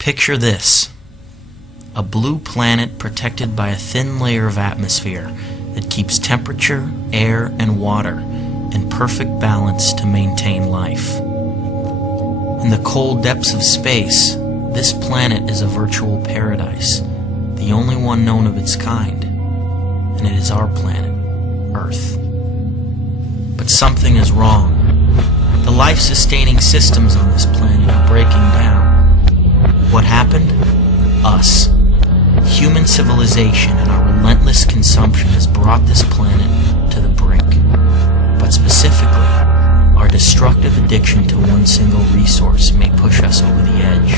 Picture this: a blue planet protected by a thin layer of atmosphere that keeps temperature, air, and water in perfect balance to maintain life. In the cold depths of space, this planet is a virtual paradise, the only one known of its kind, and it is our planet, Earth. But something is wrong. The life-sustaining systems on this planet are breaking down. What happened? Us. Human civilization and our relentless consumption has brought this planet to the brink. But specifically, our destructive addiction to one single resource may push us over the edge.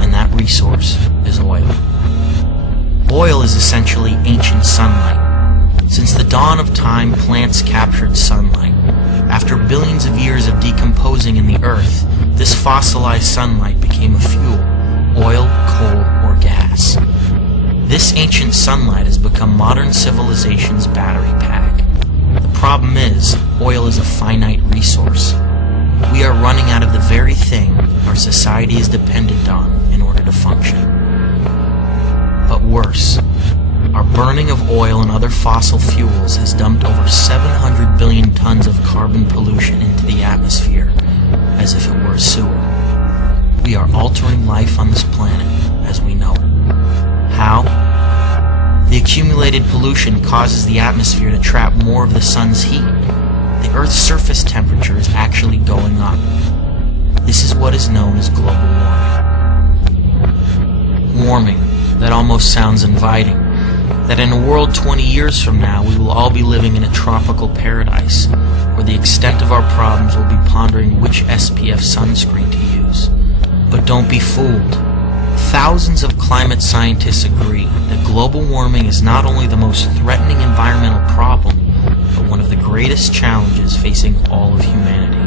And that resource is oil. Oil is essentially ancient sunlight. Since the dawn of time, plants captured sunlight. After billions of years of decomposing in the earth, this fossilized sunlight became a fuel: oil, coal, or gas. This ancient sunlight has become modern civilization's battery pack. The problem is, oil is a finite resource. We are running out of the very thing our society is dependent on in order to function. But worse, our burning of oil and other fossil fuels has dumped over 700 billion tons of carbon pollution into the atmosphere, as if it were a sewer. We are altering life on this planet as we know it. How? The accumulated pollution causes the atmosphere to trap more of the sun's heat. The Earth's surface temperature is actually going up. This is what is known as global warming. Warming, that almost sounds inviting. That in a world 20 years from now, we will all be living in a tropical paradise, where the extent of our problems will be pondering which SPF sunscreen to use. But don't be fooled. Thousands of climate scientists agree that global warming is not only the most threatening environmental problem, but one of the greatest challenges facing all of humanity.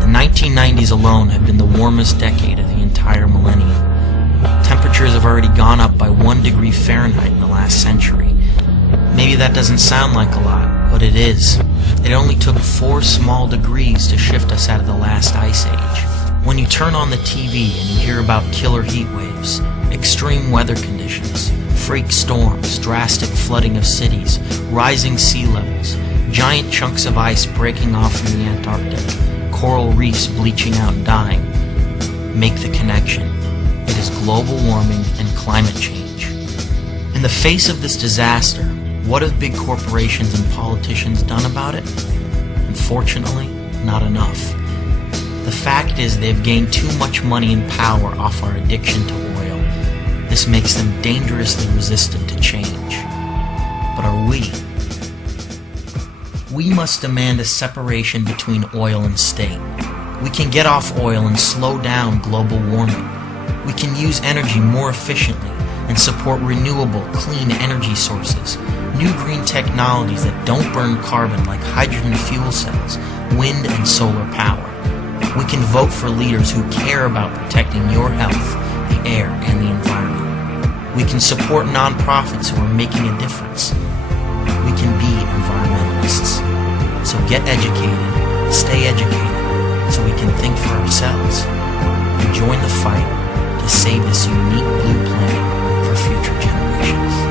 The 1990s alone have been the warmest decade of the entire millennium. Temperatures have already gone up by 1 degree Fahrenheit in the last century. Maybe that doesn't sound like a lot, but it is. It only took 4 small degrees to shift us out of the last ice age. When you turn on the TV and you hear about killer heat waves, extreme weather conditions, freak storms, drastic flooding of cities, rising sea levels, giant chunks of ice breaking off from the Antarctic, coral reefs bleaching out and dying, make the connection. It is global warming and climate change. In the face of this disaster, what have big corporations and politicians done about it? Unfortunately, not enough. The fact is they've gained too much money and power off our addiction to oil. This makes them dangerously resistant to change. But are we? We must demand a separation between oil and state. We can get off oil and slow down global warming. We can use energy more efficiently and support renewable, clean energy sources, new green technologies that don't burn carbon like hydrogen fuel cells, wind and solar power. We can vote for leaders who care about protecting your health, the air, and the environment. We can support nonprofits who are making a difference. We can be environmentalists. So get educated, stay educated, so we can think for ourselves, and join the fight to save this unique blue planet for future generations.